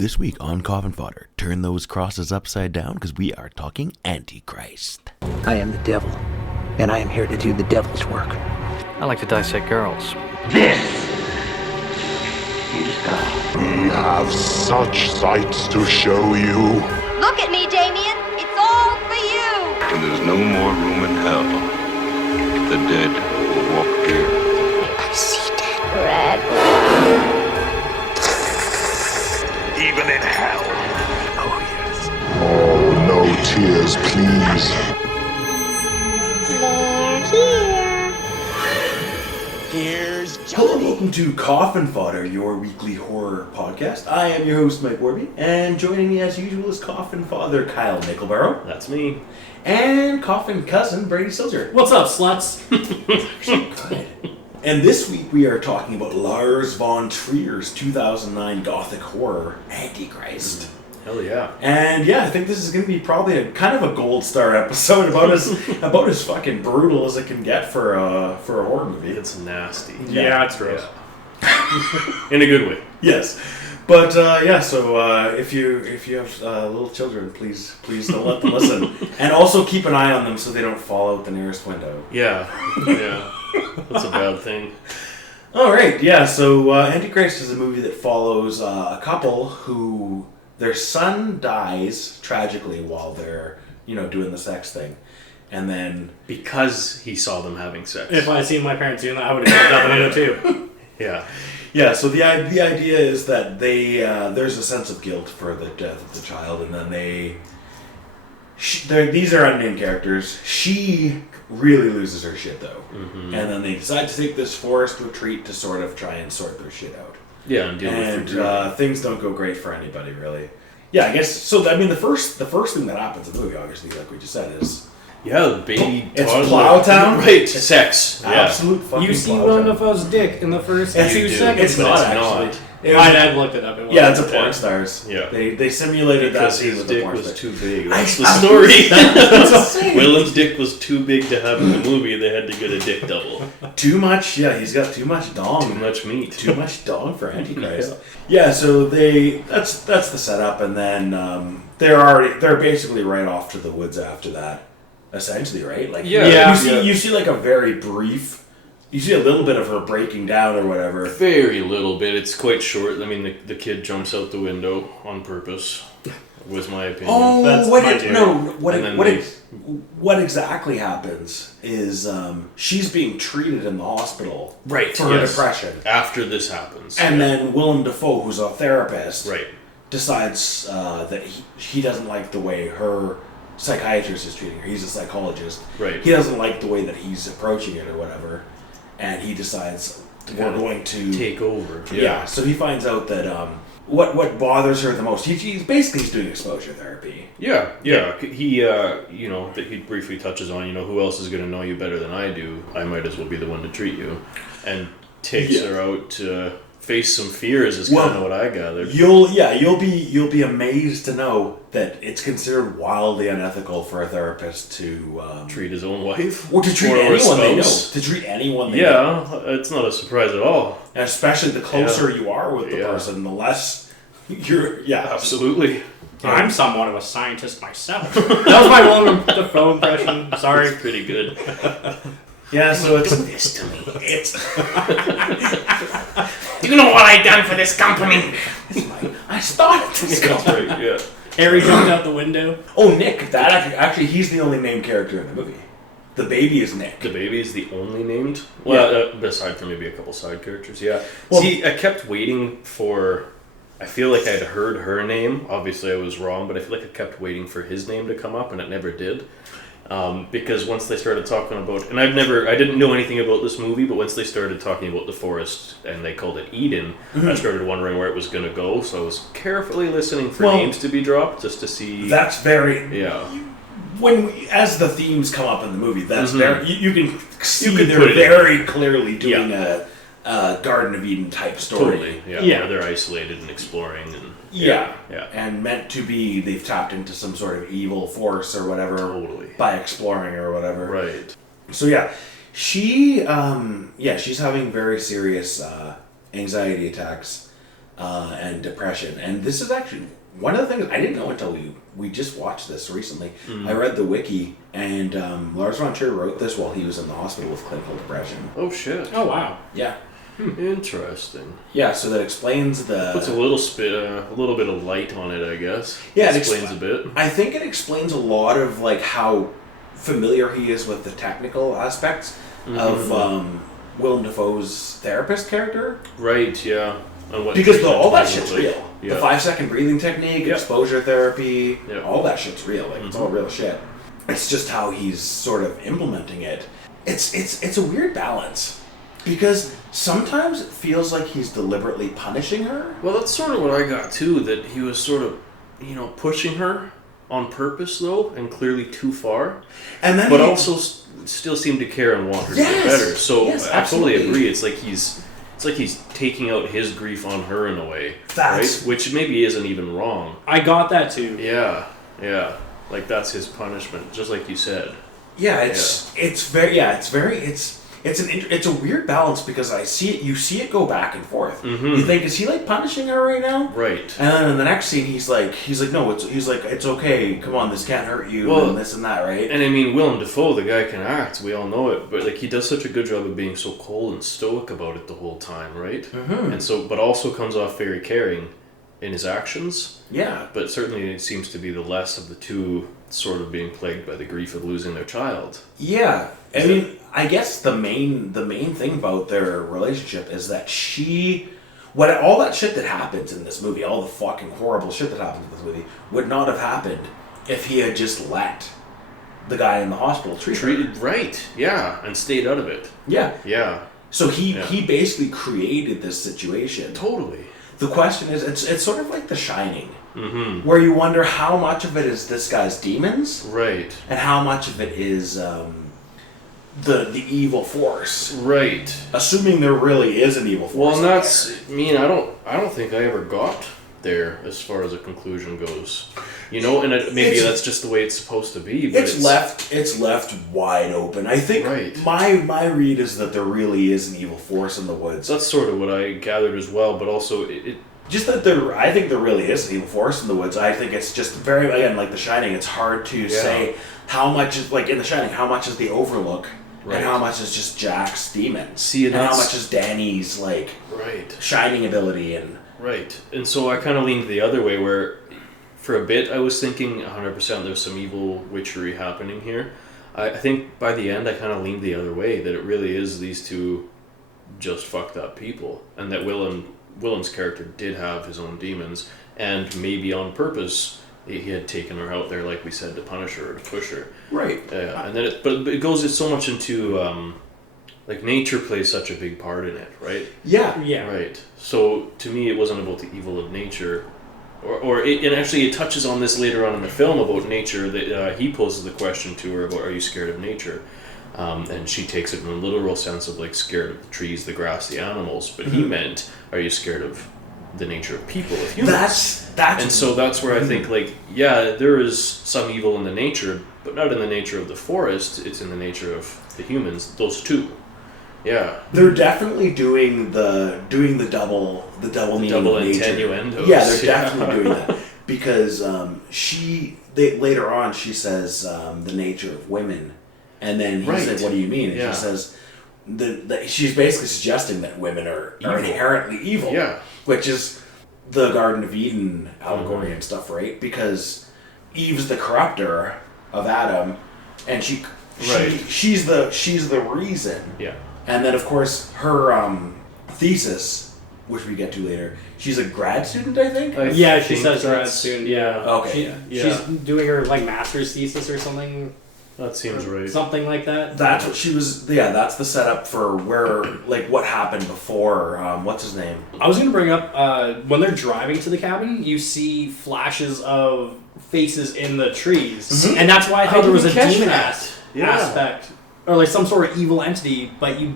This week on Coffin Fodder, turn those crosses upside down because we are talking Antichrist. I am the devil, and I am here to do the devil's work. I like to dissect girls. This is God. We have such sights to show you. Look at me, Damien. It's all for you. When there's no more room in hell, the dead will walk here. I see dead. Red. Even in hell. Oh, yes. Oh, no tears, please. They're here. Hello, welcome to Coffin Fodder, your weekly horror podcast. I am your host, Mike Warby, and joining me as usual is Coffin Father Kyle Nickelbarrow. That's me. And Coffin cousin Brady Silzer. What's up, sluts? And this week we are talking about Lars Von Trier's 2009 Gothic horror, Antichrist. Hell yeah. And yeah, I think this is going to be probably a kind of a gold star episode about as fucking brutal as it can get for a horror movie. It's nasty. Yeah, it's gross. Yeah. In a good way. Yes. But so if you have little children, please don't let them listen, and also keep an eye on them so they don't fall out the nearest window. Yeah, that's a bad thing. All right, yeah. So Antichrist is a movie that follows a couple who their son dies tragically while they're doing the sex thing, and then Because he saw them having sex. If I had seen my parents doing that, I would have jumped out the window too. Yeah. Yeah, so the idea is that there's a sense of guilt for the death of the child, and then these are unnamed characters. She really loses her shit though, and then they decide to take this forest retreat to sort of try and sort their shit out. Yeah, and deal with it. Things don't go great for anybody really. Yeah, I guess so. I mean, the first thing that happens in the movie, obviously, like we just said, is. Yeah, the baby It's toddler. Plowtown? Right, sex. Yeah. Absolute fucking You see Plowtown. one of us dick in the first It's- 2 you do. seconds. It's But not it's actually. not. It was- I've looked it up. It Yeah, it's a wasn't. porn stars. Yeah. They simulated that Because scene his with the dick porn was stars. too big. I- That's the I- story. That's insane. Willem's dick was too big to have in the movie. They had to get a dick double. Too much. Yeah, he's got too much dong. Too much meat. Too much dong for Antichrist. Yeah, so that's the setup, and then they're basically right off to the woods after that. Essentially, right? Like Yeah. you see like a very brief. You see a little bit of her breaking down or whatever. Very little bit. It's quite short. I mean, the kid jumps out the window on purpose. Was my opinion. Oh, That's what my it, theory. no, And then what exactly happens is she's being treated in the hospital Right, for her yes. depression, After this happens. and then Willem Dafoe, who's a therapist, Right. decides that he doesn't like the way her psychiatrist is treating her. He's a psychologist. Right. He doesn't like the way that he's approaching it or whatever, and he decides we're going to take over. Yeah. So he finds out that what bothers her the most. He's doing exposure therapy. Yeah. He, that he briefly touches on, who else is going to know you better than I do? I might as well be the one to treat you. And takes her out to face some fears is kind of what I gathered. You'll be amazed to know that it's considered wildly unethical for a therapist to Treat his own wife? or to treat Or a anyone they know. spouse. To treat anyone they know. Yeah, it's not a surprise at all. And especially the closer you are with the Yeah. person, the less you're. Yeah, Absolutely. I'm somewhat of a scientist myself. That was my Willem Dafoe impression. Sorry. It's pretty good. Yeah, so it's This to me. it's. Do you know what I done for this company? I started this That's company. right, yeah. Harry jumped out the window. Oh, Nick. That actually he's the only named character in the movie. The baby is Nick. The baby is the only named? Well, aside from maybe a couple side characters, yeah. Well- See, I kept waiting for... I feel like I'd heard her name. Obviously, I was wrong, but I feel like I kept waiting for his name to come up, and it never did. Because once they started talking about... And I didn't know anything about this movie, but once they started talking about the forest, and they called it Eden, I started wondering where it was going to go, so I was carefully listening for names to be dropped, just to see... That's very... Yeah. As the themes come up in the movie, that's very... You can see could they're put it in. very clearly doing a Garden of Eden type story. Totally, yeah. Yeah. Where they're isolated and exploring, and... Yeah. Yeah. And meant to be, they've tapped into some sort of evil force or whatever Totally. by exploring or whatever. Right. So yeah, she's having very serious anxiety attacks and depression. And this is actually one of the things I didn't know until we just watched this recently. I read the wiki, and Lars Von Trier wrote this while he was in the hospital with clinical depression. Oh shit. Oh wow. Yeah. Interesting. Yeah, so that explains the... Puts a little bit of light on it, I guess. Yeah, it explains a bit. I think it explains a lot of like how familiar he is with the technical aspects of Willem Dafoe's therapist character. Right, yeah. And what Because all that treatment shit's like. real. Yeah. The 5-second breathing technique, Yeah. exposure therapy, Yeah. all that shit's real. Like it's all real shit. It's just how he's sort of implementing it. It's a weird balance. Because sometimes it feels like he's deliberately punishing her. Well, that's sort of what I got too, that he was sort of, pushing her on purpose though, and clearly too far. And then but also still seemed to care and want her to get better. So Yes, I totally absolutely. agree. It's like he's taking out his grief on her in a way, That's- right? Which maybe isn't even wrong. I got that too. Yeah. Like that's his punishment, just like you said. Yeah, it's a weird balance because you see it go back and forth. You think, is he like punishing her right now? Right. And then in the next scene he's like no, it's okay, come on, this can't hurt you, Well, and this and that, right? And I mean, Willem Dafoe, the guy can act, we all know it, but like he does such a good job of being so cold and stoic about it the whole time, right? And so, but also comes off very caring in his actions. Yeah. But certainly it seems to be the less of the two sort of being plagued by the grief of losing their child. Yeah. I mean, I guess the main thing about their relationship is that all that shit that happens in this movie, all the fucking horrible shit that happens in this movie, would not have happened if he had just let the guy in the hospital treat her. Right, yeah, and stayed out of it. Yeah. Yeah. So he basically created this situation. Totally. The question is, it's sort of like The Shining, where you wonder how much of it is this guy's demons, Right. and how much of it is the evil force. Right. Assuming there really is an evil force. Well, and in that's, I don't think I ever got there as far as a conclusion goes. And maybe that's just the way it's supposed to be. But it's left wide open. I think my read is that there really is an evil force in the woods. That's sort of what I gathered as well, but also just that I think there really is an evil force in the woods. I think it's just very, again, like The Shining, it's hard to say how much is, like in The Shining, how much is the Overlook and how much is just Jack's demons. And how much is Danny's, like, shining ability. Right. And so I kind of leaned the other way where for a bit I was thinking 100% there's some evil witchery happening here. I think by the end I kind of leaned the other way, that it really is these two just fucked up people, and that Willem's character did have his own demons, and maybe on purpose he had taken her out there, like we said, to punish her or to push her. Right. And then it goes so much into like nature plays such a big part in it, right? Yeah. Right. So to me, it wasn't about the evil of nature, and actually it touches on this later on in the film about nature. That he poses the question to her about, "Are you scared of nature?" And she takes it in a literal sense of like scared of the trees, the grass, the animals. But he meant, "Are you scared of the nature of people, of humans?" And so that's where I think, like, yeah, there is some evil in the nature, but not in the nature of the forest. It's in the nature of the humans. Those two. Yeah, they're definitely doing the double meaning double of nature. innuendos. Yeah, they're definitely doing that because later on she says the nature of women, and then he said, "What do you mean?" And she says she's basically suggesting that women are inherently evil. Yeah, which is the Garden of Eden allegory and stuff, right? Because Eve's the corrupter of Adam, and she's the reason. Yeah. And then, of course, her thesis, which we get to later, she's a grad student, I think? She says grad student, yeah. Okay. She's doing her, like, master's thesis or something. That seems right. Something like that. That's what she was, that's the setup for where, like, what happened before, what's his name? I was going to bring up, when they're driving to the cabin, you see flashes of faces in the trees. Mm-hmm. And that's why I thought there was a demon aspect. Or like some sort of evil entity, but you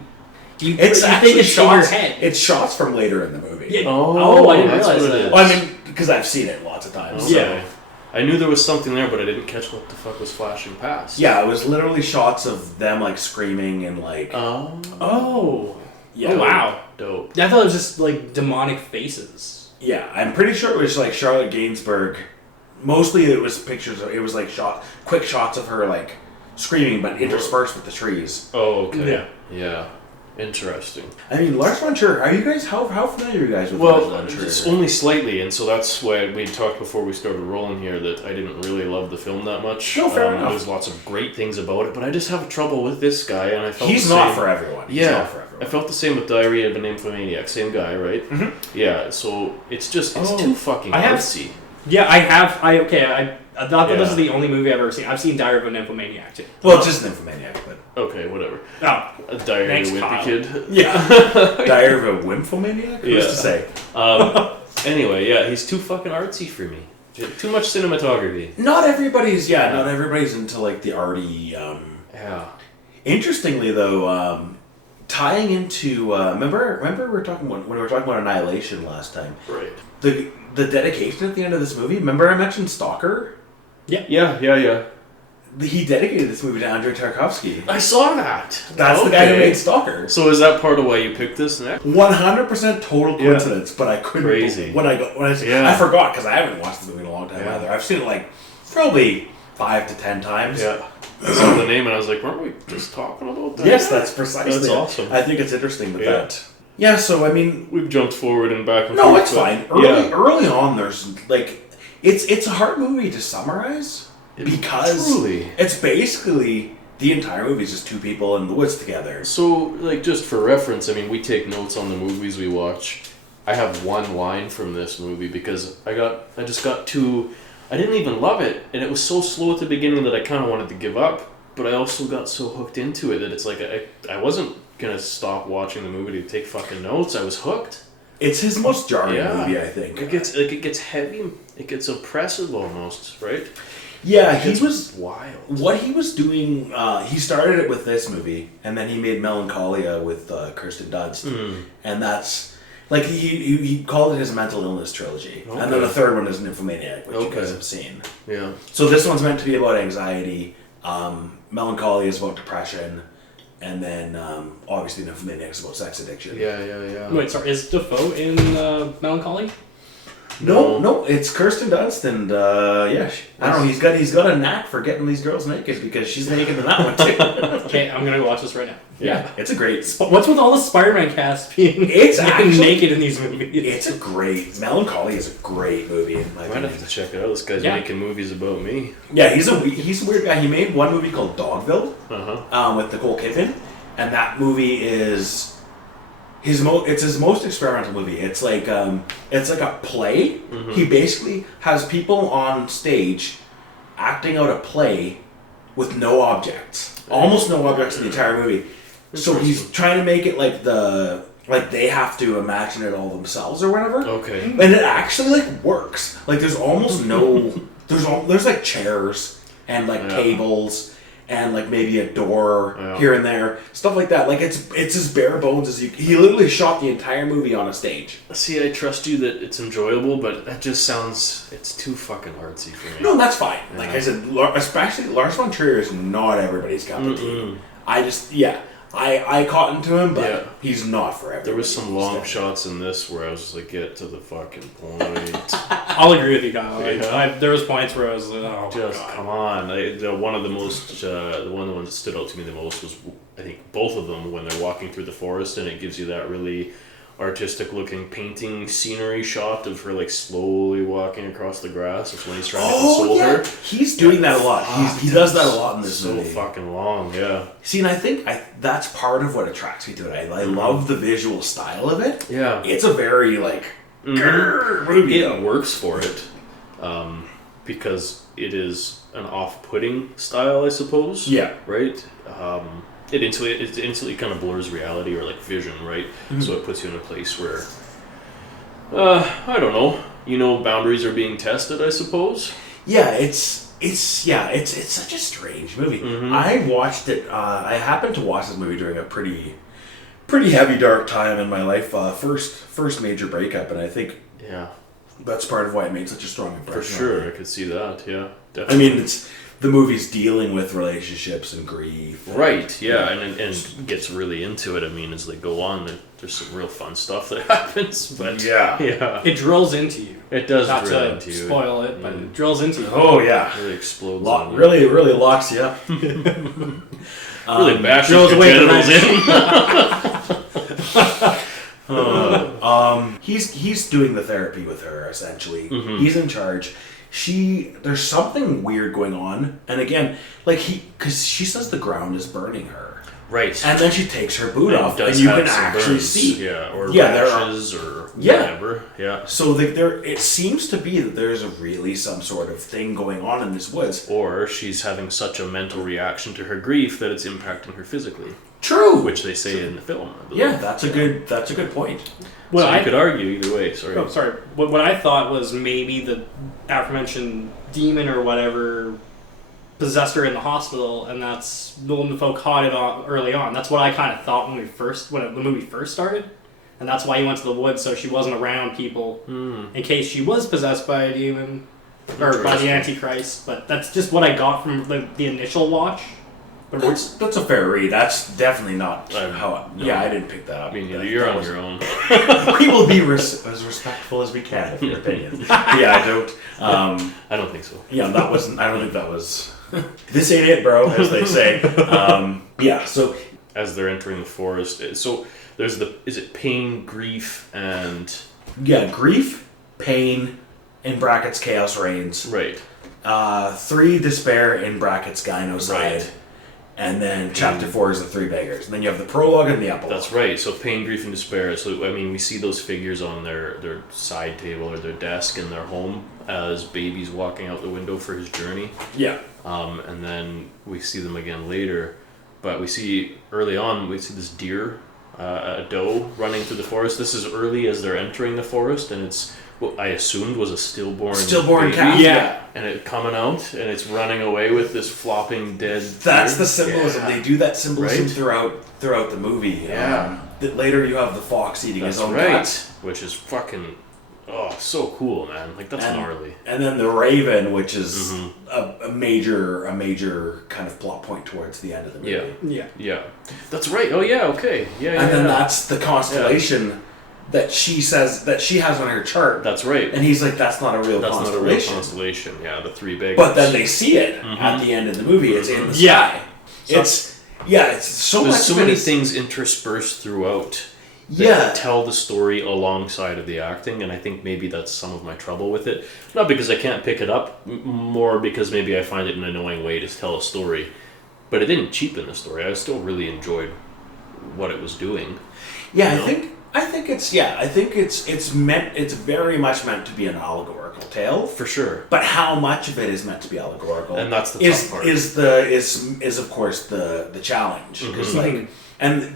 think it's in your head. It's shots from later in the movie. Yeah. I didn't realize that. Well, I mean, because I've seen it lots of times. Okay. Yeah. I knew there was something there, but I didn't catch what the fuck was flashing past. Yeah, it was literally shots of them, like, screaming and, like... Oh. Yeah. Oh, wow. Dope. I thought it was just, like, demonic faces. Yeah, I'm pretty sure it was like Charlotte Gainsbourg. Mostly it was pictures. It was like quick shots of her like screaming, but interspersed with the trees. Oh, okay. Yeah. Yeah. Interesting. I mean, Lars Von Trier. Are you guys how familiar are you guys with Lars Well, Von Trier? it's only slightly, and so that's why we talked before we started rolling here that I didn't really love the film that much. No, fair enough. There's lots of great things about it, but I just have trouble with this guy, and I felt He's the not same. for everyone. He's Yeah, not for everyone. I felt the same with Diary of an Nymphomaniac. Same guy, right? Mm-hmm. Yeah, so it's too fucking I have- artsy. Yeah, I have. I thought that this Yeah. is the only movie I've ever seen. I've seen Diary of a Nymphomaniac too. Well, it's just Nymphomaniac, but Okay, whatever. Oh, A Diary Thanks, of a Wimpy Kyle. Kid. yeah, Diary of a Wymphomaniac. Who's Yeah. to say? Anyway, yeah, he's too fucking artsy for me. Too much cinematography. Not everybody's. Yeah, not everybody's into like the arty. Yeah. Interestingly, though, tying into remember we were talking when we were talking about Annihilation last time. Right. The dedication at the end of this movie. Remember I mentioned Stalker. Yeah. He dedicated this movie to Andrei Tarkovsky. I saw that. That's the guy who made Stalker. So is that part of why you picked this next? 100% total coincidence, but I couldn't. Crazy. When I said, Yeah. I forgot because I haven't watched this movie in a long time Yeah. either. I've seen it like probably 5 to 10 times. Yeah. I saw the name and I was like, weren't we just talking about that? Yes, that's precisely. That's it. awesome. I think it's interesting with Yeah. that. Yeah. So I mean, We've jumped forward and back and no, forth. it's but- fine. Yeah. Early on, there's like, it's a hard movie to summarize because Truly. it's basically the entire movie is just two people in the woods together. So, like, just for reference, I mean, we take notes on the movies we watch. I have one line from this movie because I just got too... I didn't even love it, and it was so slow at the beginning that I kind of wanted to give up, but I also got so hooked into it that it's like I wasn't going to stop watching the movie to take fucking notes. I was hooked. It's his most jarring movie, I think. It gets heavy. It gets oppressive almost, right? Yeah, It he gets was... wild. What he was doing, he started it with this movie, and then he made Melancholia with Kirsten Dunst, and that's like he called it his mental illness trilogy, and then the third one is Nymphomaniac, which you guys have seen. Yeah. So this one's meant to be about anxiety. Melancholia is about depression, and then obviously Nymphomaniac is about sex addiction. Yeah. wait, sorry. Is Defoe in Melancholy? No, it's Kirsten Dunst, and I don't know. He's got a knack for getting these girls naked because she's naked in that one too. Okay, I'm gonna go watch this right now. Yeah, it's a great. What's with all the Spider-Man cast being It's actually- naked in these movies? It's a great... Melancholy is a great movie in my I might opinion. have to check it out. This guy's Yeah. making movies about me. Yeah, he's a weird guy. He made one movie called Dogville Uh-huh. with Nicole Kidman, and that movie is it's his most experimental movie. It's like a play. He basically has people on stage acting out a play with no objects, almost no objects in the entire movie. So he's trying to make it like they have to imagine it all themselves or whatever. Okay. And it actually like works. Like there's almost no there's like chairs and like tables and like maybe a door here and there, stuff like that. Like it's as bare bones as you. He literally shot the entire movie on a stage. See, I trust you that it's enjoyable, but that just sounds... It's too fucking artsy for me. No, that's fine. Like I said, especially Lars Von Trier is not everybody's cup of tea. I caught into him, but he's not for everybody. There was some long shots in this where I was just like, get to the fucking point. I'll agree with you, Kyle. Yeah. There was points where I was like, oh, Just God. come on. One of the most, the one of the ones that stood out to me the most was, I think, both of them when they're walking through the forest and it gives you that really artistic looking painting scenery shot of her like slowly walking across the grass. It's when he's trying to console her. He's doing that a lot. He does that a lot in this So movie. fucking long, yeah. See, and I think that's part of what attracts me to it. I love the visual style of it. Yeah. It's a very like movie. It works for it because it is an off-putting style, I suppose. Yeah. Right? It instantly kind of blurs reality or like vision, right? So it puts you in a place where, I don't know, boundaries are being tested, I suppose. Yeah, it's such a strange movie. I watched it. I happened to watch this movie during a pretty heavy dark time in my life. First major breakup, and I think That's part of why it made such a strong impression. For sure, I could see that. Yeah, I definitely. mean, it's the movie's dealing with relationships and grief. Right, yeah, and gets really into it. I mean, as they go on, there's some real fun stuff that happens. But yeah, It drills into you. it does Not drill to into you. spoil it, but it drills into you. Oh yeah, It really explodes on you. really locks you up. Really bashes drills your away the genitals in. He's doing the therapy with her essentially. Mm-hmm. He's in charge. There's something weird going on, and again, because she says the ground is burning her, Right. and then she takes her boot off, and does you have can some actually burns, see, or there are. rashes or Yeah. whatever. Yeah. So there, it seems to be that there's really some sort of thing going on in this woods. Or she's having such a mental reaction to her grief that it's impacting her physically, True. which they say in the film. I believe. Yeah, that's a good point. Well, So you could argue either way. Sorry. Oh, sorry. What I thought was maybe the aforementioned demon or whatever possessed her in the hospital, and that's Willem Dafoe caught it on early on. That's what I kind of thought when the movie first started, and that's why he went to the woods so she wasn't around people in case she was possessed by a demon or by the Antichrist. But that's just what I got from the initial watch. But That's a fair read. That's definitely not No. how. Yeah, I didn't pick that up. I mean, That- you're that on was- your own. We will be as respectful as we can of your opinions. Yeah, I don't. I don't think so. Yeah, that wasn't. I don't think that was. This ain't it, bro, as they say. Yeah. So As they're entering the forest, so there's is it pain, grief, and yeah, grief, pain, in brackets, chaos reigns. right, 3 despair in brackets, gynocide. Right. And then chapter 4 is the 3 beggars. And then you have the prologue and the epilogue. that's right. So pain, grief, and despair. So I mean, we see those figures on their side table or their desk in their home as babies walking out the window for his journey. Yeah. And then we see them again later, but we see early on this deer, a doe running through the forest. This is early as they're entering the forest, and it's what I assumed was a stillborn baby. calf. Yeah. And it coming out, and it's running away with this flopping dead. That's deer. the symbolism. Yeah. They do that symbolism Right? throughout the movie. Yeah. That later you have the fox eating That's his own right. guts. Which is fucking so cool, man. Like that's gnarly. And then the raven, which is Mm-hmm. a major kind of plot point towards the end of the movie. Yeah. yeah. Yeah. That's right. Oh yeah. Okay. Yeah. And then yeah. that's the constellation that she says that she has on her chart. That's right. And he's like, that's not a real That's not a constellation. real constellation. Yeah, the 3 beggars. But then they see it at the end of the movie. It's in the Yeah. sky. It's so There's much. so of it many is- things interspersed throughout that Yeah. tell the story alongside of the acting, and I think maybe that's some of my trouble with it. Not because I can't pick it up, more because maybe I find it an annoying way to tell a story. But it didn't cheapen the story. I still really enjoyed what it was doing. Yeah, You know? I think it's very much meant to be an allegorical tale. For sure. But how much of it is meant to be allegorical? And that's the is tough part. is of course the challenge Mm-hmm. because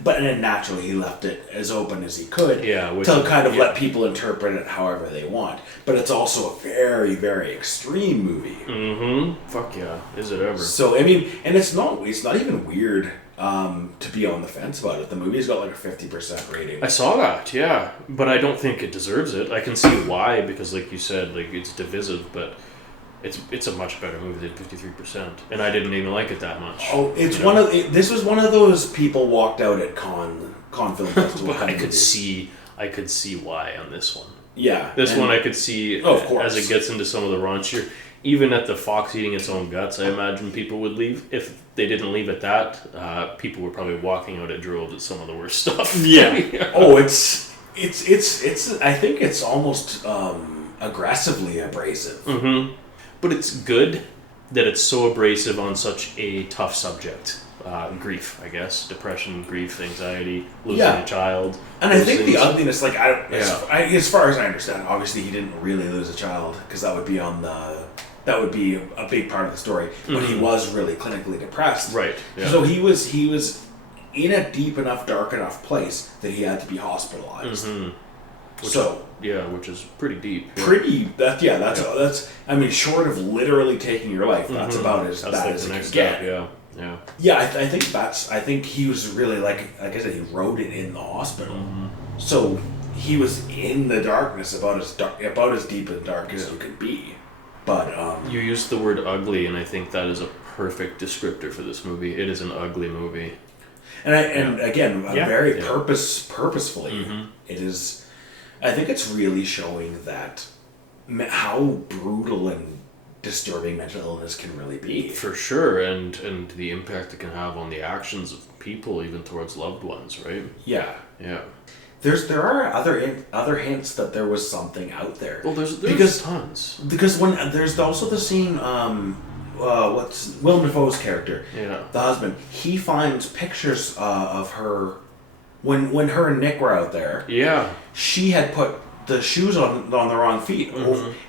but naturally he left it as open as he could Yeah, which to is- kind of yeah. let people interpret it however they want. But it's also a very very extreme movie. Mm-hmm. Fuck yeah. Is it ever? So I mean, and it's not even weird to be on the fence about it. The movie's got like a 50% rating. I saw that, yeah. But I don't think it deserves it. I can see why, because like you said, like it's divisive, but it's a much better movie than 53%. And I didn't even like it that much. Oh, it's you one know? of this was one of those people walked out at Con Film Festival. But kind I of could movies. see why on this one. Yeah, This and- one I could see Oh, of course. as it gets into some of the raunchier. Even at the fox eating its own guts, I imagine people would leave. If they didn't leave at that, people were probably walking out at droves at some of the worst stuff. Yeah. Oh, it's. I think it's almost aggressively abrasive. Mm-hmm. But it's good that it's so abrasive on such a tough subject. Grief, I guess. Depression, grief, anxiety, losing Yeah. a child. And I those think the things. ugliness, like Yeah. as far as I understand, obviously he didn't really lose a child because that would be a big part of the story. But he was really clinically depressed, Right, yeah. So he was in a deep enough, dark enough place that he had to be hospitalized. Mm-hmm. Which is pretty deep. Yeah. That's I mean, short of literally taking your life, that's about as That's bad like as the it next can step, get. yeah. Yeah, I think he was really like I said, he wrote it in the hospital. So he was in the darkness about as deep and dark as you could be. But you used the word ugly, and I think that is a perfect descriptor for this movie. It is an ugly movie. And again, very purposefully, it is. I think it's really showing that how brutal and disturbing mental illness can really be. For sure, and the impact it can have on the actions of people, even towards loved ones, right? Yeah. Yeah. There are other hints that there was something out there. Well, there's tons. Because when there's also the scene, what's Willem Dafoe's character, the husband, he finds pictures of her when her and Nick were out there. Yeah. She had put the shoes on the wrong feet,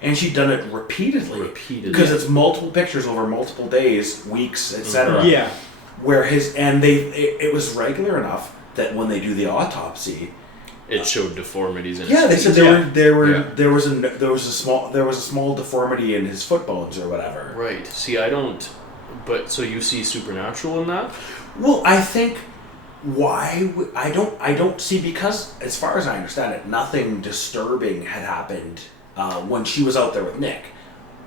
and she'd done it repeatedly. Because it's multiple pictures over multiple days, weeks, etc. Yeah. Where it was regular enough that when they do the autopsy, it showed deformities in his they feet. said there was a small deformity in his foot bones or whatever. Right. See, I don't. But so you see supernatural in that? Well, I think I don't see, because as far as I understand it, nothing disturbing had happened when she was out there with Nick.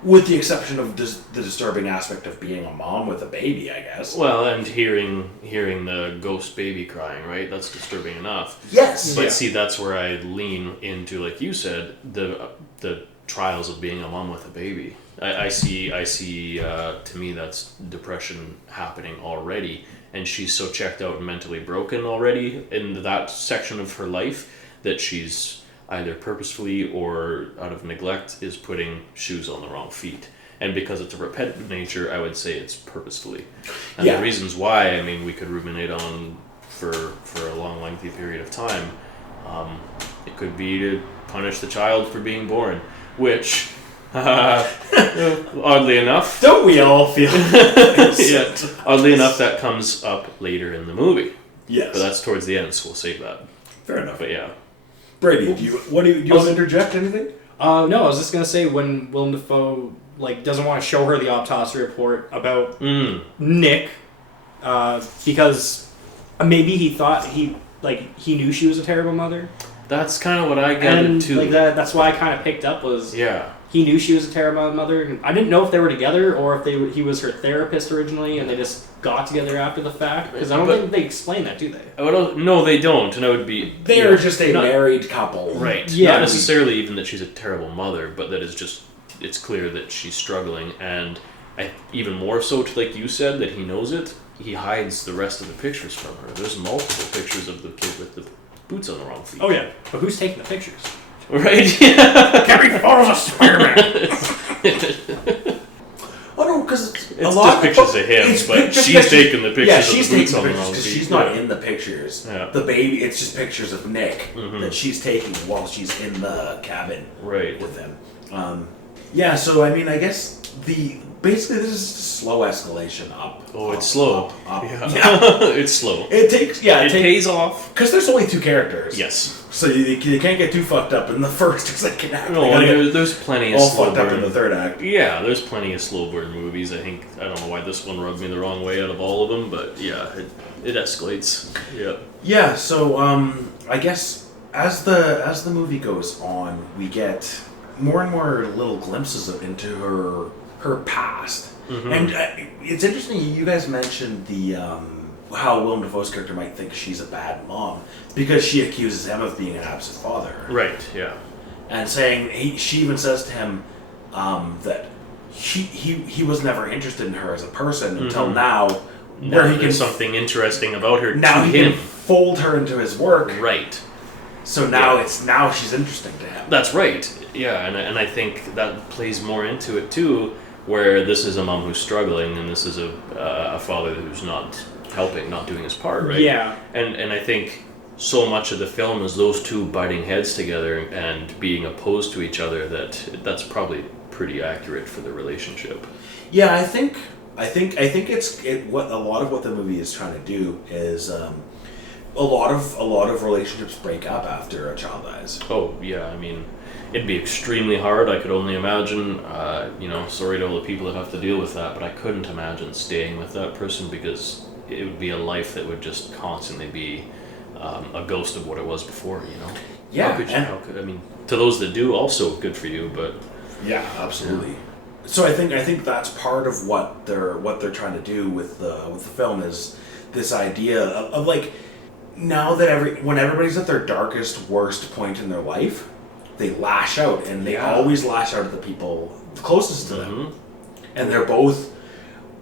With the exception of the disturbing aspect of being a mom with a baby, I guess. Well, and hearing the ghost baby crying, right? That's disturbing enough. Yes. But see, that's where I lean into, like you said, the trials of being a mom with a baby. I see. To me, that's depression happening already, and she's so checked out and mentally broken already in that section of her life that she's either purposefully or out of neglect is putting shoes on the wrong feet. And because it's a repetitive nature, I would say it's purposefully. And the reasons why, I mean, we could ruminate on for a long, lengthy period of time. It could be to punish the child for being born, which, oddly enough... Don't we all feel oddly enough, that comes up later in the movie. Yes. But that's towards the end, so we'll save that. Fair enough. But yeah. Brady, do you want to interject anything? No, I was just gonna say, when Willem Dafoe doesn't want to show her the autopsy report about Nick, because maybe he thought he knew she was a terrible mother. That's kind of what I gathered too. That's why I kind of picked up was he knew she was a terrible mother. And I didn't know if they were together or if he was her therapist originally, and they just got together after the fact. Because I don't think they explain that, do they? No, they don't. And I would be... They are just a married couple. Right. Yeah. Not necessarily even that she's a terrible mother, but that it's clear that she's struggling. And even more so, like you said, that he knows it, he hides the rest of the pictures from her. There's multiple pictures of the kid with the boots on the wrong feet. Oh, yeah. But who's taking the pictures? Right? Yeah. Carry photos of Spider-Man! Oh no, because it's just pictures of him, but she's taking the pictures of the boots on the wrong feet. She's not in the pictures. Yeah. The baby, it's just pictures of Nick that she's taking while she's in the cabin with him. So I mean, I guess basically this is a slow escalation up. Oh, it's slow. Up. Yeah. It's slow. It takes it pays off because there's only two characters. Yes. So you can't get too fucked up in the first or second act. No, and there's plenty of all slow fucked burn. up in the third act. Yeah, there's plenty of slow burn movies. I don't know why this one rubbed me the wrong way out of all of them, but yeah, it escalates. Yeah. Yeah. So I guess as the movie goes on, we get more and more little glimpses into her past, and it's interesting. You guys mentioned how Willem Dafoe's character might think she's a bad mom because she accuses him of being an absent father. Right. Yeah. And saying she even says to him that he was never interested in her as a person until now, where he can something interesting about her. Now to he him. can fold her into his work. Right. So now now she's interesting to him. That's right. Yeah, and I think that plays more into it too, where this is a mom who's struggling and this is a father who's not helping, not doing his part, right? Yeah. And I think so much of the film is those two butting heads together and being opposed to each other that's probably pretty accurate for the relationship. Yeah, I think what a lot of what the movie is trying to do is a lot of relationships break up after a child dies. Oh yeah, I mean, it'd be extremely hard. I could only imagine. Sorry to all the people that have to deal with that, but I couldn't imagine staying with that person because it would be a life that would just constantly be a ghost of what it was before. Yeah, How could I mean, to those that do, also good for you, but yeah, absolutely. So I think that's part of what they're trying to do with the film is this idea of like, now that when everybody's at their darkest, worst point in their life, they lash out, and they always lash out at the people closest to them. And they're both,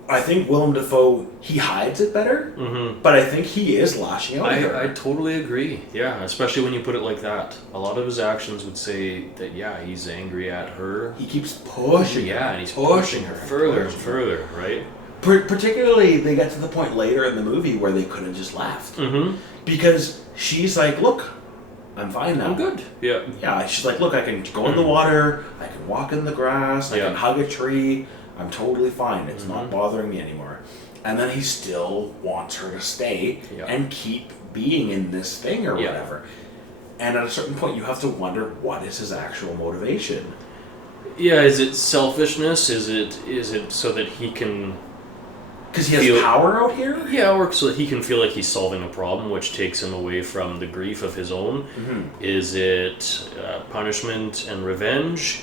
I think Willem Dafoe, he hides it better, but I think he is lashing out at her. I totally agree. Yeah, especially when you put it like that. A lot of his actions would say that, he's angry at her. He keeps pushing her. Yeah, and he's pushing her further and further, right? Particularly, they get to the point later in the movie where they could have just left. Because she's like, look, I'm fine now. I'm good. Yeah. Yeah, she's like, look, I can go in the water, I can walk in the grass, I can hug a tree, I'm totally fine. It's not bothering me anymore. And then he still wants her to stay and keep being in this thing or whatever. And at a certain point, you have to wonder, what is his actual motivation? Yeah, is it selfishness? Is it so that he can... Because he has power out here? Yeah, or so that he can feel like he's solving a problem, which takes him away from the grief of his own. Is it punishment and revenge?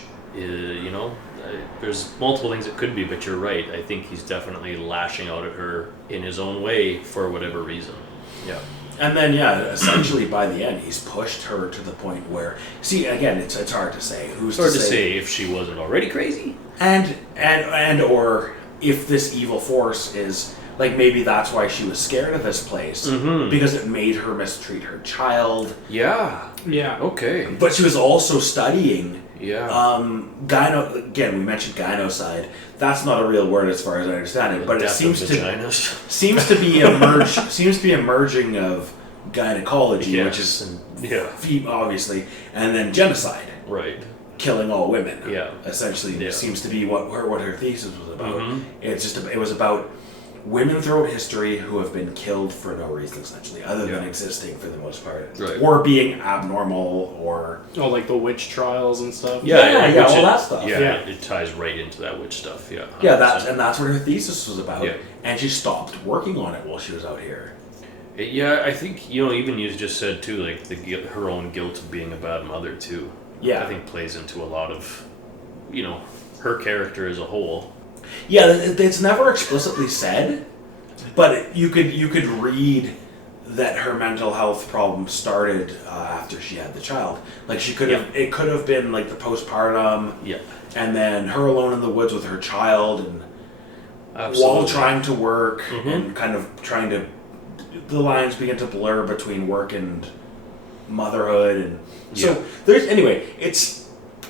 There's multiple things it could be, but you're right. I think he's definitely lashing out at her in his own way for whatever reason. Yeah. And then, essentially by the end, he's pushed her to the point where... See, again, it's hard to say. It's hard to say if she wasn't already crazy. And or if this evil force is... Like, maybe that's why she was scared of this place. Because it made her mistreat her child. Yeah. Yeah. Okay. But she was also studying... Again, we mentioned gynocide. That's not a real word as far as I understand it, but it seems to be a merging of gynecology, which is obviously, and then genocide, right? Killing all women. Essentially, seems to be what her thesis was about. It was about women throughout history who have been killed for no reason, essentially, other than existing for the most part, or being abnormal, or like the witch trials and stuff. All that stuff. It ties right into that witch stuff. Yeah, 100%. That's what her thesis was about. And she stopped working on it while she was out here. Yeah, I think even you just said too, like her own guilt of being a bad mother too. Yeah, I think plays into a lot of her character as a whole. Yeah, it's never explicitly said, but you could read that her mental health problem started after she had the child. Like it could have been like the postpartum, and then her alone in the woods with her child, and while trying to work and kind of trying to, the lines begin to blur between work and motherhood, and so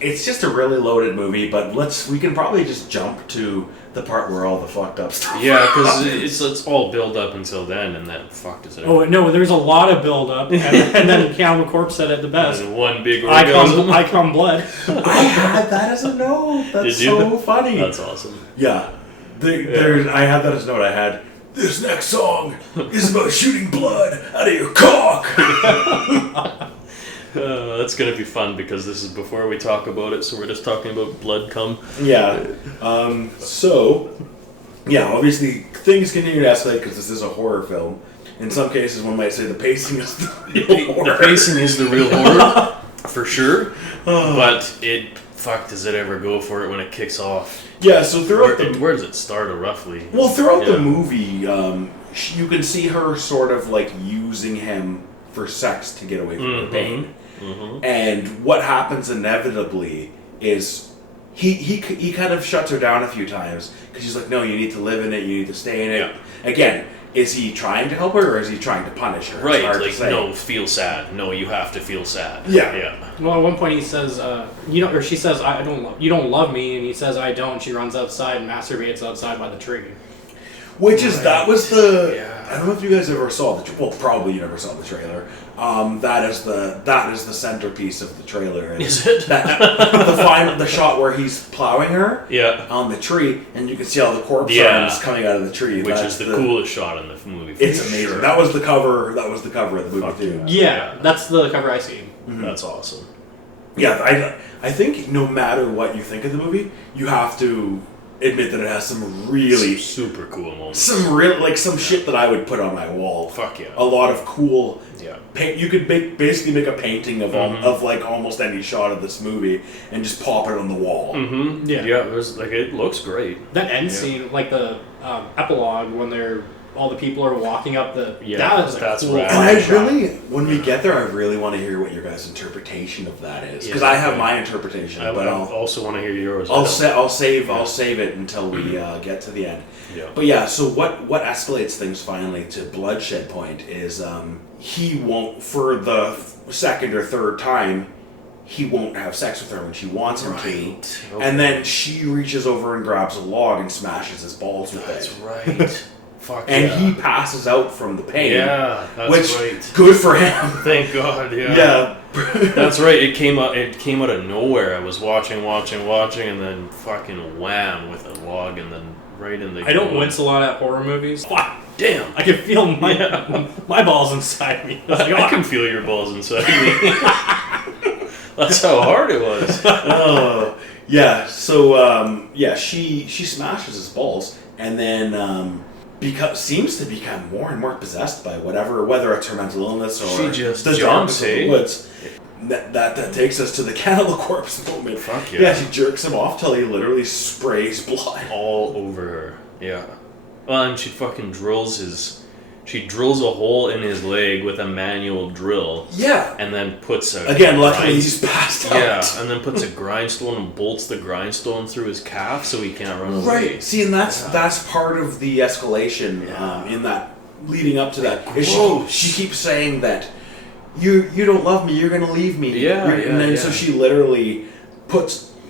it's just a really loaded movie, but we can probably just jump to the part where all the fucked up stuff. Yeah, because it's all build up until then, and then fucked is it. Oh no, there's a lot of build up, and then Cannibal Corpse said it the best. And one big orgasm. I come blood. I had that as a note. That's so funny. That's awesome. Yeah, I had that as a note. I had, this next song is about shooting blood out of your cock. That's going to be fun because this is before we talk about it, so we're just talking about blood cum. Yeah. Obviously things continue to escalate because this is a horror film. In some cases, one might say the pacing is the real horror. The pacing is the real horror, for sure. But does it ever go for it when it kicks off? Yeah, so where does it start roughly? Well, throughout the movie, you can see her sort of like using him for sex to get away from the pain. And what happens inevitably is he kind of shuts her down a few times because he's like, no, you need to live in it, you need to stay in it. Again, is he trying to help her or is he trying to punish her? Right, no, feel sad. No, you have to feel sad. Yeah. Well, at one point he says, she says, you don't love me, and he says, I don't. She runs outside and masturbates outside by the tree. That was the... I don't know if you guys ever saw probably you never saw the trailer. That is the centerpiece of the trailer. Is it? The shot where he's plowing her on the tree, and you can see all the corpse arms coming out of the tree. Which is the coolest shot in the movie. It's amazing. Sure. That was the cover of the movie too. Yeah, that's the cover I see. That's awesome. Yeah, I think no matter what you think of the movie, you have to admit that it has some really super cool moments. some shit that I would put on my wall. Fuck yeah. A lot of cool. Yeah. Paint. You could basically make a painting of of like almost any shot of this movie and just pop it on the wall. Mm-hmm. Yeah. Yeah. There's like it looks great. That end scene, like the epilogue when all the people are walking up the. Yeah, that's cool. rad. And I really, when we get there, I really want to hear what your guys' interpretation of that is, because I have my interpretation, but I'll also want to hear yours. I'll save it until we get to the end. Yeah. But yeah, so what escalates things finally to bloodshed point is he won't, for the second or third time, he won't have sex with her when she wants him to. Okay. And then she reaches over and grabs a log and smashes his balls with That's it. right. Fuck And yeah. he passes out from the pain. Yeah, that's which, right. good for him. Thank God, yeah. Yeah. That's right. It came out of nowhere. I was watching, and then fucking wham with a log, and then right in the. I don't wince a lot at horror movies. Fuck. Damn. I can feel my balls inside me. It's like, I can feel your balls inside me. That's how hard it was. Oh, yeah. So she smashes his balls, and then seems to become more and more possessed by whether it's her mental illness or She just the jumps, darkness of the woods. That takes us to the cannibal corpse moment. Fuck yeah. Yeah, she jerks him off till he literally sprays blood All over her. Yeah. And she fucking she drills a hole in his leg with a manual drill. Yeah. And then puts a... Again, luckily he's passed out. Yeah, and then puts a grindstone and bolts the grindstone through his calf so he can't run away. Right. See, and that's part of the escalation in that, leading up to that. Is she keeps saying that you don't love me, you're gonna leave me. Yeah, and then so she literally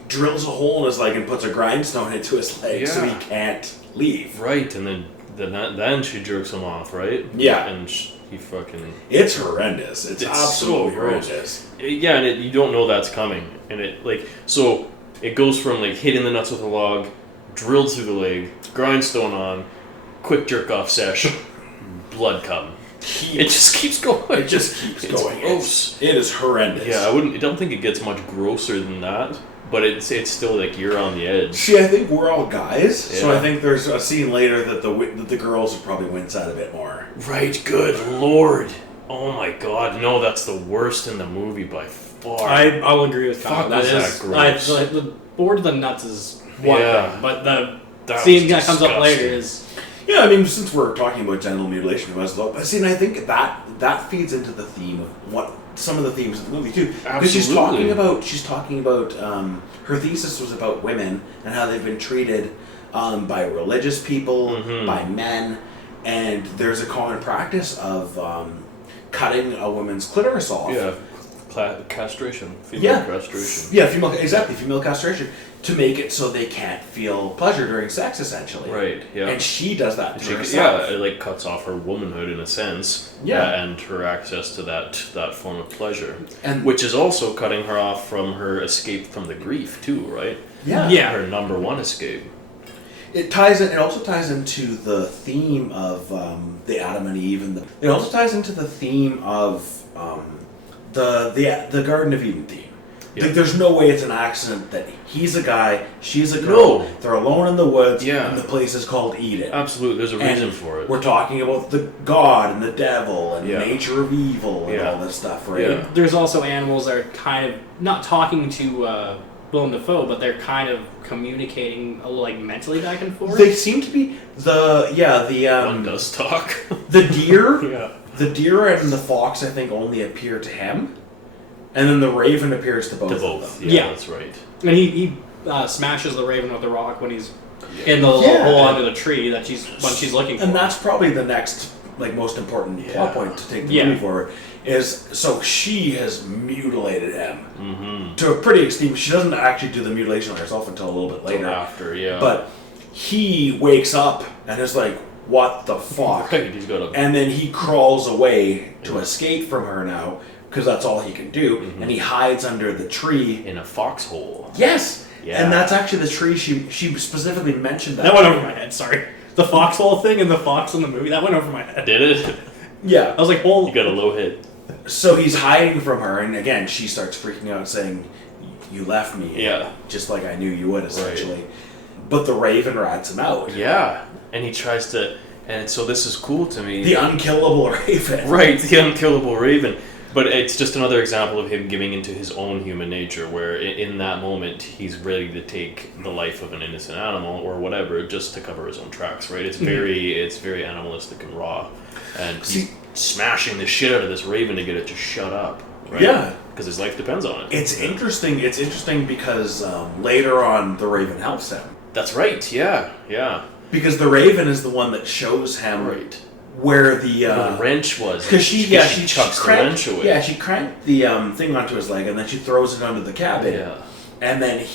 drills a hole in his leg and puts a grindstone into his leg so he can't leave. Right, and then she jerks him off, right? Yeah. And he fucking... It's horrendous. It's absolutely so gross. horrendous. Yeah, and you don't know that's coming. And so it goes from like hitting the nuts with a log, drilled through the leg, grindstone on, quick jerk off sesh, blood come. It just keeps going. It just keeps going. Gross. It is horrendous. Yeah, I don't think it gets much grosser than that, but it's still like you're on the edge. See, I think we're all guys, so Yeah. I think there's a scene later that the girls will probably wince out a bit more. Right, good lord. Oh my god, no, that's the worst in the movie by far. I'll agree with Fuck, Kyle. That was is that gross. the board of the nuts is one thing, but the That scene was that comes up later disgusting. is Yeah, I mean, since we're talking about genital mutilation as well, but see, and I think that feeds into the theme of some of the themes of the movie too, because she's talking about her thesis was about women and how they've been treated by religious people, by men, and there's a common practice of cutting a woman's clitoris off. Yeah, castration, female castration. Yeah, female castration, to make it so they can't feel pleasure during sex, essentially. Right, yeah. And she does that to Yeah, herself. it like cuts off her womanhood in a sense. Yeah. And her access to that form of pleasure. And which is also cutting her off from her escape from the grief too, right? Yeah. Her number one escape. It also ties into the theme of the Adam and Eve, and it also ties into the theme of the Garden of Eden theme. Yeah. Like, there's no way it's an accident that he's a guy, she's a girl, No. they're alone in the woods, Yeah. and the place is called Eden. Absolutely, there's a And reason for it. We're talking about the God and the devil and Yeah. the nature of evil and Yeah. all this stuff, right? Yeah. there's also animals that are kind of not talking to Willem Dafoe, but they're kind of communicating a little like mentally back and forth. They seem to be One does talk. the deer. Yeah. The deer and the fox, I think, only appear to him, and then the raven appears to both. To of both. them. Yeah, that's right. And he smashes the raven with the rock when he's in the little hole under the tree that she's looking for. And that's probably the next, most important plot point to take the movie forward. Is so she has mutilated him to a pretty extreme. She doesn't actually do the mutilation on herself until a little bit later. After, yeah. But he wakes up and is like, "What the fuck?" Right, he's got And then he crawls away to escape from her now, because that's all he can do, and he hides under the tree. in a foxhole. Yes! Yeah. And that's actually the tree she specifically mentioned that. That went over my head, sorry. The foxhole thing and the fox in the movie, that went over my head. Did it? Yeah. I was like, holy... You got a low hit. So he's hiding from her, and again, she starts freaking out, saying, "You left me." Yeah. Just like I knew you would, essentially. but the Raven rats him out. Yeah, and he tries to, and so this is cool to me. The unkillable Raven. Right, the unkillable Raven. But it's just another example of him giving into his own human nature, where in that moment he's ready to take the life of an innocent animal or whatever just to cover his own tracks. Right? It's very animalistic and raw, and he's smashing the shit out of this Raven to get it to shut up. Right? Yeah, because his life depends on it. It's interesting. It's interesting because later on the Raven helps him. That's right. Yeah. Because the Raven is the one that shows him where the wrench was. Because she chucks the wrench away. Yeah, she cranked the thing onto his leg and then she throws it under the cabin. Yeah. And then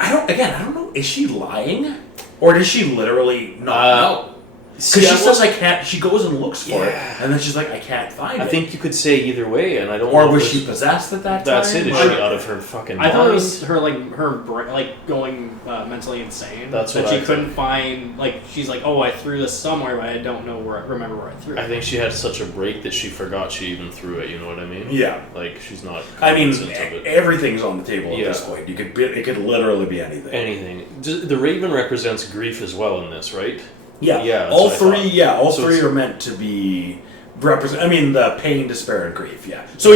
I don't know. Is she lying, or does she literally not know? Because she says I can't. She goes and looks for it, and then she's like, I can't find it. I think you could say either way, and I don't. Or was she possessed at that time? That's it. Is she out of her fucking mind? I thought it was her going mentally insane. That's that what she I couldn't find. Like she's like, oh, I threw this somewhere, but I don't know remember where I threw it. I think she had such a break that she forgot she even threw it. You know what I mean? Yeah. Like she's not. I mean, cognizant of it. everything's on the table at this point. It could literally be anything. Anything. The Raven represents grief as well in this, right? Yeah. All three are meant to be represent. I mean, the pain, despair, and grief. Yeah. So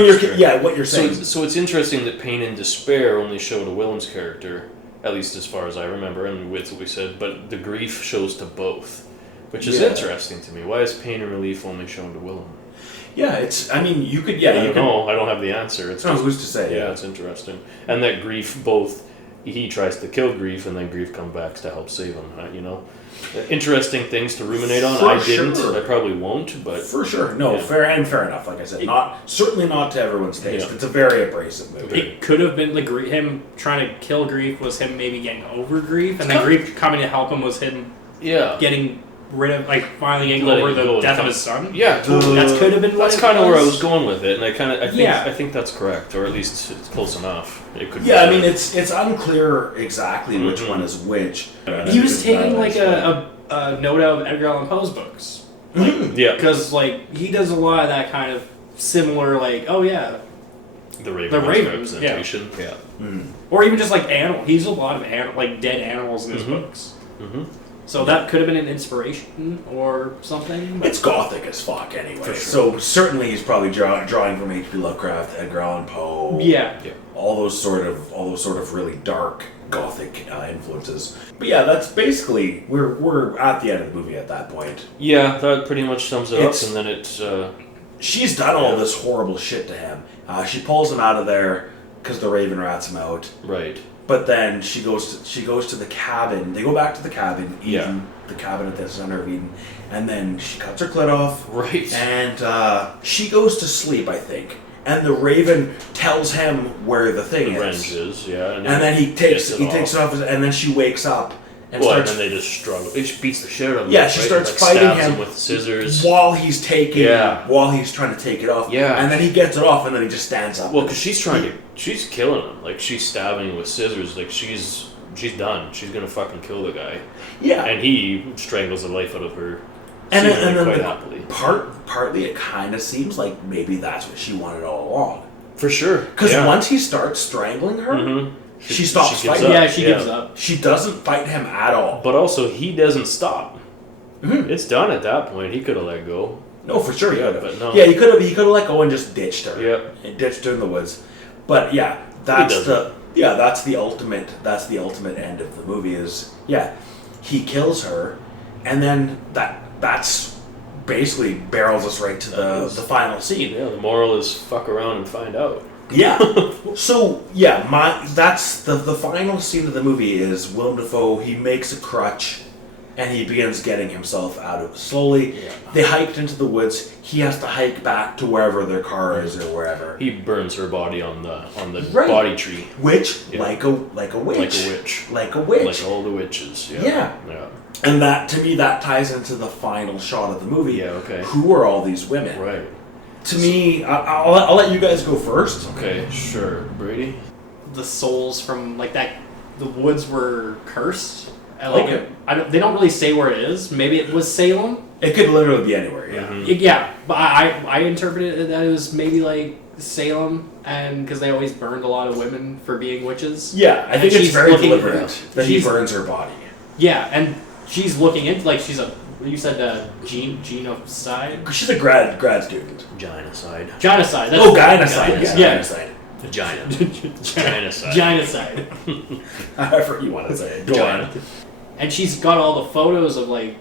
what you're saying. So it's interesting that pain and despair only show to Willem's character, at least as far as I remember, and with what we said. But the grief shows to both, which is interesting to me. Why is pain and relief only shown to Willem? Yeah, it's. I mean, you could. Yeah, I don't know. I don't have the answer. It's who's to say? Yeah, it's interesting, and that grief both. He tries to kill grief, and then grief comes back to help save him. You know. Interesting things to ruminate on. I didn't. I probably won't, but for sure, no, fair enough. Like I said, certainly not to everyone's taste. Yeah. It's a very abrasive movie. It could have been him trying to kill grief was him maybe getting over grief, and then grief coming to help him was him getting rid of finally getting over the death of his son. Yeah, totally. That could have been. That's kind of where I was going with it, and I think that's correct, or at least it's close enough. It could. Yeah, I mean it's unclear exactly which one is which. He was taking a note out of Edgar Allan Poe's books. Because he does a lot of that kind of similar the Raven representation. Yeah. Or even just animal. He's a lot of dead animals in his books. So that could have been an inspiration or something. It's Gothic as fuck anyway. Sure. So certainly he's probably drawing from H.P. Lovecraft, Edgar Allan Poe. Yeah. All those sort of really dark Gothic influences. But yeah, that's basically we're at the end of the movie at that point. Yeah, that pretty much sums it up, and then it's. She's done all this horrible shit to him. She pulls him out of there because the Raven rats him out. Right. But then she goes to the cabin. They go back to the cabin, Eden, the cabin at the center of Eden, and then she cuts her clit off. Right. And she goes to sleep, I think. And the Raven tells him where the thing the wrench is, yeah. And then he takes it off, and then she wakes up. And then they just struggle. She beats the shit out of him. Yeah, she starts fighting him with scissors while he's trying to take it off. Yeah, and then he gets it off, and then he just stands up. Well, because she's killing him. She's stabbing him with scissors. She's done. She's gonna fucking kill the guy. Yeah, and he strangles the life out of her. And then quite happily. Partly, it kind of seems like maybe that's what she wanted all along. For sure. Because once he starts strangling her. She stops fighting. Yeah, she gives up. She doesn't fight him at all. But also, he doesn't stop. It's done at that point. He could have let go. No, for sure he could have. But no. Yeah, he could have let go and just ditched her. Yep. And ditched her in the woods. But yeah, that's the ultimate end of the movie is he kills her, and then that's basically barrels us right to the final scene. Yeah, the moral is fuck around and find out. Yeah. So that's the final scene of the movie is Willem Dafoe. He makes a crutch, and he begins getting himself out of it slowly. Yeah. They hiked into the woods. He has to hike back to wherever their car is or wherever. He burns her body on the body tree. Which like a witch. Like a witch. Like a witch. Like all the witches. Yeah. And that to me that ties into the final shot of the movie. Yeah. Okay. Who are all these women? Right. To me, I'll let you guys go first. Okay, sure. Brady? The souls from, that, the woods were cursed. Okay. They don't really say where it is. Maybe it was Salem. It could literally be anywhere, yeah. Yeah, but I interpreted it that it was maybe, Salem, and because they always burned a lot of women for being witches. Yeah, I think And it's very looking- deliberate that he she's- burns her body. Yeah, and she's looking into, like, she's a, you said genocide? She's a grad student. Genocide. Genocide. Oh, gynocide. Yeah. Yeah, gynocide. Vagina. Genocide. Genocide. However you want to say it. Go on. And she's got all the photos of, like,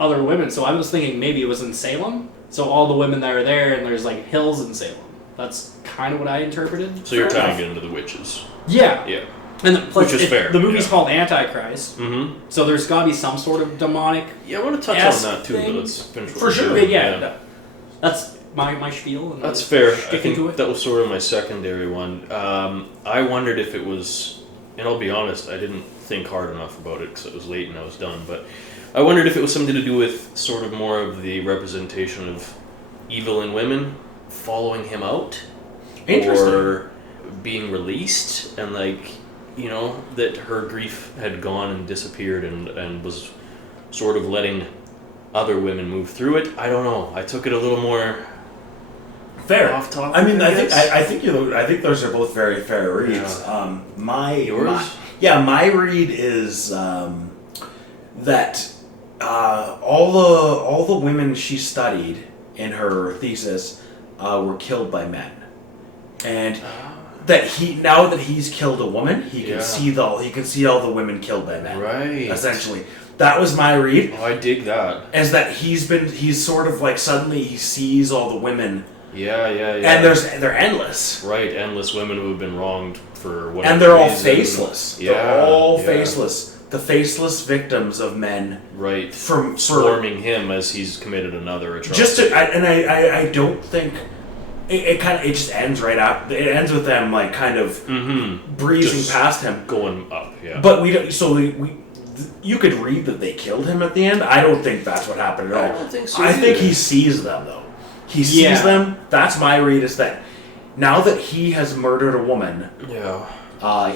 other women, so I was thinking maybe it was in Salem. So all the women that are there, and there's, like, hills in Salem. That's kind of what I interpreted. So you're tying it into the witches. Yeah. Yeah. And plus, Which is fair. The movie's yeah. called Antichrist, so there's got to be some sort of demonic. Yeah, I want to touch Esque on that too, thing. but let's finish what For we're sure. doing. Yeah. That's my spiel. And That's fair. I sticking think to it. that was sort of my secondary one. I wondered if it was, and I'll be honest, I didn't think hard enough about it because it was late and I was done, but I wondered if it was something to do with sort of more of the representation of evil in women following him out. Or being released, and like, you know, that her grief had gone and disappeared and was sort of letting other women move through it. I don't know. I took it a little more fair. Off topic. I mean, I think those are both very fair reads. Yeah. My read is that all the women she studied in her thesis were killed by men. And that now that he's killed a woman, he can see all the women killed by men. Right. Essentially, that was my read. Oh, I dig that. Is that he's sort of like suddenly he sees all the women. Yeah. And they're endless. Right, endless women who have been wronged for whatever And they're all reason. faceless. Yeah, They're all yeah. faceless. The faceless victims of men. Right. From swarming him as he's committed another atrocity. I don't think. It just ends right up. It ends with them like kind of breezing Just past him, going up. Yeah. But we don't. So you could read that they killed him at the end. I don't think that's what happened at all. I don't think so I think either. he sees them though. He sees them. That's my read. Is that now that he has murdered a woman,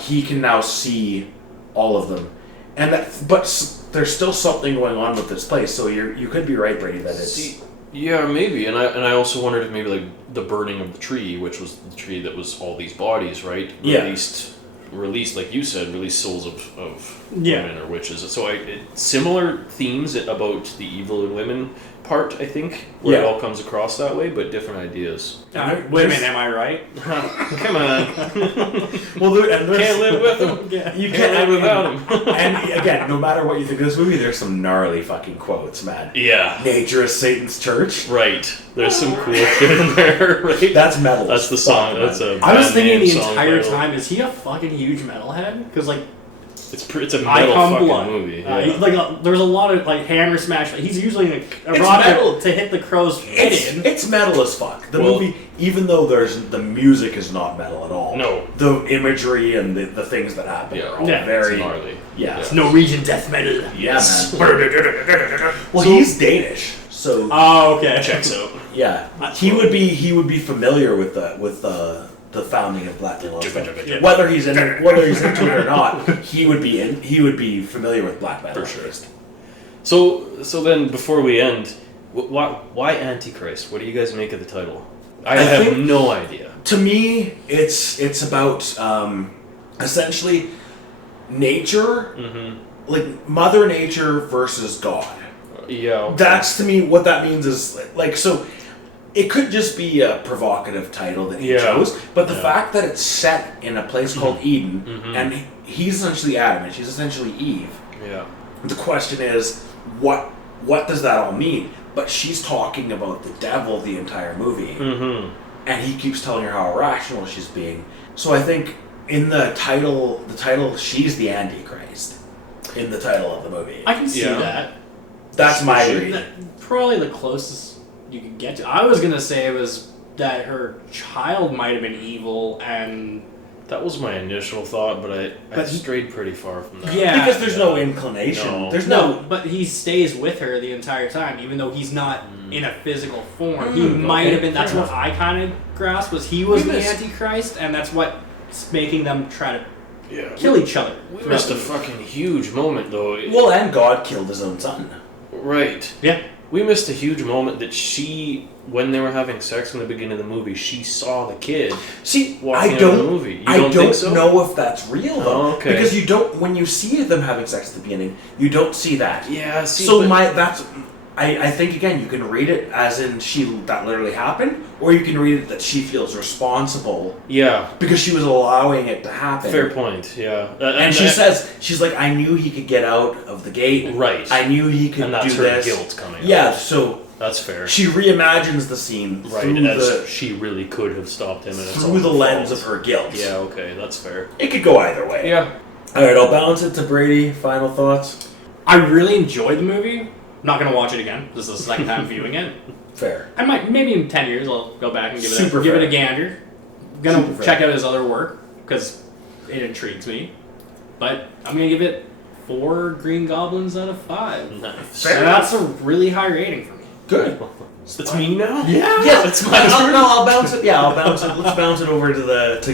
he can now see all of them, and but there's still something going on with this place. So you could be right, Brady, that it's. Yeah, maybe, and I also wondered if maybe like the burning of the tree, which was the tree that was all these bodies, right? Released, like you said, released souls of women or witches. So similar themes about the evil in women part, I think, where it all comes across that way, but different ideas. Women, am I right? Come on. Well, can't live with them. You can't live without them. And again, no matter what you think of this movie, there's some gnarly fucking quotes, man. Yeah. Nature is Satan's church. Right. There's some cool shit in there, right? That's metal. That's the song. That's a I was thinking the song entire title. time, is he a fucking huge metalhead? Because, like, it's a metal fucking blood. movie. Yeah. There's a lot of like hammer smash. He's using a It's rocket metal. to hit the crow's head in. It's metal as fuck. The movie, even though the music is not metal at all. No. The imagery and the things that happen are all very it's gnarly. Yeah. It's Norwegian death metal. Yeah, man. Well, he's Danish, so. Oh, okay. Checks out. Yeah, he would be familiar with the founding of black metal. Whether he's into it or not, he would be familiar with black metal. For sure. So then before we end, why Antichrist? What do you guys make of the title? I have no idea. To me, it's about essentially nature, like Mother Nature versus God. Yeah. Okay. That's to me what that means is like so. It could just be a provocative title that he chose, but the fact that it's set in a place called Eden, and he's essentially Adam and she's essentially Eve. Yeah. The question is, what does that all mean? But she's talking about the devil the entire movie, and he keeps telling her how irrational she's being. So I think in the title, she's the Antichrist in the title of the movie. I can see that. That's my read. Probably the closest you could get to. I was gonna say it was that her child might have been evil, and that was my initial thought, but I strayed pretty far from that. Yeah, because there's no inclination. No. There's no, but he stays with her the entire time, even though he's not in a physical form. He might have been. That's what I kind of grasped was he was the Antichrist, and that's what's making them try to kill each other. We missed a fucking huge moment, though. Well, and God killed his own son. Right. Yeah. We missed a huge moment that when they were having sex in the beginning of the movie, she saw the kid. See, walking I out don't. of the movie. You I don't think so? know if that's real though, Oh, okay. because you don't. When you see them having sex at the beginning, you don't see that. Yeah. See, So but- I think again you can read it as in that literally happened, or you can read it that she feels responsible Yeah. because she was allowing it to happen. Fair point. Yeah. And she says, she's like, I knew he could get out of the gate. Right. I knew he could And that's do her this. guilt coming Yeah, out. so That's fair. she reimagines the scene Right, through as she really could have stopped him, and it's all through the her lens fault. of her guilt. Yeah, okay, that's fair. It could go either way. Yeah. Alright, I'll bounce it to Brady. Final thoughts? I really enjoyed the movie. I'm not gonna watch it again. This is the second time viewing it. Fair. I might, maybe in 10 years, I'll go back and give Super it fair. a gander. Gonna Super check fair. out his other work because it intrigues me. But I'm gonna give it 4 Green Goblins out of 5. Nice. And that's a really high rating for me. Good. It's me now? Yeah. Yes, It's my turn. I'll bounce it. Yeah, I'll bounce it. Let's bounce it over to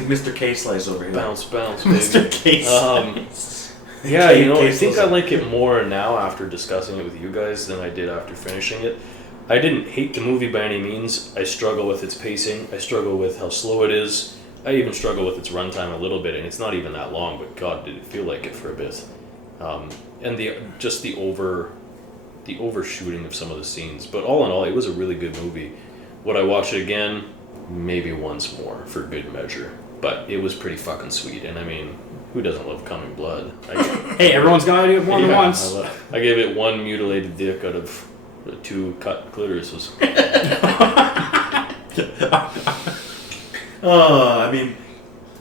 Mr. K Slice over here. Bounce, baby. Mr. Case. Yeah, you know, I Case think I Listen. like it more now after discussing it with you guys than I did after finishing it. I didn't hate the movie by any means. I struggle with its pacing. I struggle with how slow it is. I even struggle with its runtime a little bit, and it's not even that long, but God, did it feel like it for a bit. And the overshooting of some of the scenes. But all in all, it was a really good movie. Would I watch it again? Maybe once more, for good measure. But it was pretty fucking sweet, and I mean, who doesn't love coming blood? Hey, everyone's gotta do it more than Yeah, once. I gave it 1 mutilated dick out of the 2 cut clitorises. I mean,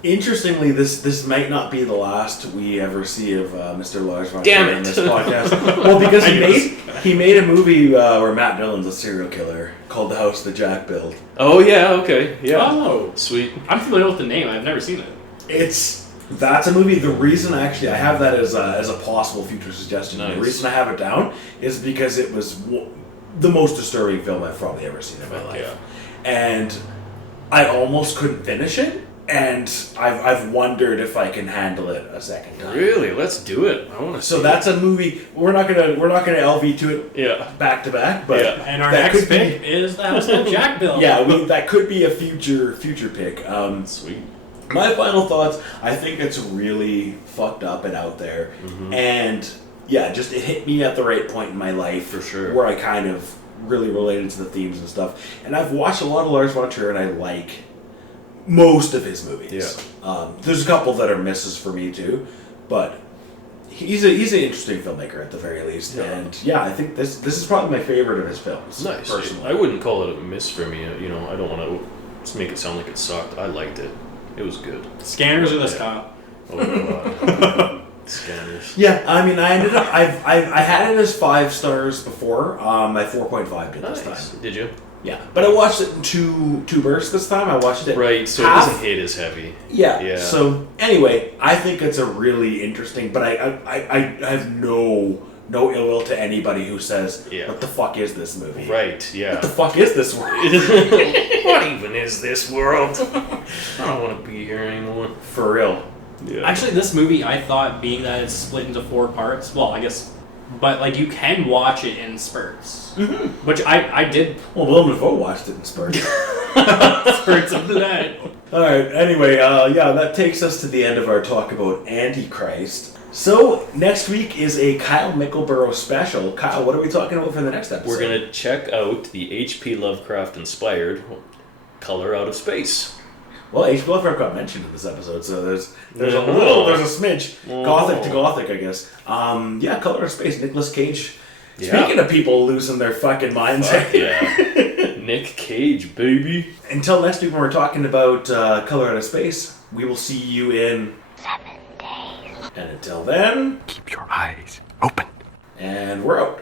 interestingly, this might not be the last we ever see of Mr. Lars Von Damn Trier it. in this podcast. Well, because he made a movie where Matt Dillon's a serial killer called The House That Jack Built. Oh yeah, okay, yeah, Oh, sweet. I'm familiar with the name. I've never seen it. That's a movie. The reason actually I have that as a possible future suggestion. Nice. The reason I have it down is because it was the most disturbing film I've probably ever seen in my life, Yeah. and I almost couldn't finish it. And I've wondered if I can handle it a second time. Really, let's do it. I want to. So that's a movie. We're not gonna LV to it Yeah. back to back, but Yeah. And our that next could be- pick is the House that Jack built. yeah, that could be a future pick. Sweet. My final thoughts. I think it's really fucked up and out there, and yeah, just it hit me at the right point in my life For sure. where I kind of really related to the themes and stuff. And I've watched a lot of Lars Von Trier, and I like most of his movies. Yeah. There's a couple that are misses for me too, but he's an interesting filmmaker at the very least. Yeah. And yeah, I think this is probably my favorite of his films. Nice. Personally. I wouldn't call it a miss for me. You know, I don't want to just make it sound like it sucked. I liked it. It was good. Scanners or this cop? Oh god. Scanners. Yeah, I mean, I ended up I had it as 5 stars before. My 4.5 did this Nice. time. Did you? Yeah, but I watched it in two bursts this time. I watched it Right. So half. it doesn't hit as heavy. Yeah. Yeah. So anyway, I think it's a really interesting. But I have no ill will to anybody who says, Yeah. "What the fuck is this movie? Right. Yeah. What the fuck is this world?" What even is this world? I don't want to be here anymore. For real. Yeah. Actually, this movie, I thought, being that it's split into 4 parts, well, I guess, but like you can watch it in spurts, which I did. Well, Willem Dafoe watched it in spurts. Spurts of blood. All right. Anyway, yeah, that takes us to the end of our talk about Antichrist. So next week is a Kyle Mickleborough special. Kyle, what are we talking about for the next episode? We're gonna check out the H.P. Lovecraft inspired Color Out of Space. Well, H.P. Lovecraft got mentioned in this episode, so there's a Oh. there's a smidge. Gothic to Gothic, I guess. Yeah, Color of Space, Nicolas Cage. Yeah. Speaking of people losing their fucking minds. Fuck yeah. Nick Cage, baby. Until next week when we're talking about Color Out of Space, we will see you in 7 days. And until then, Keep your eyes open. and we're out.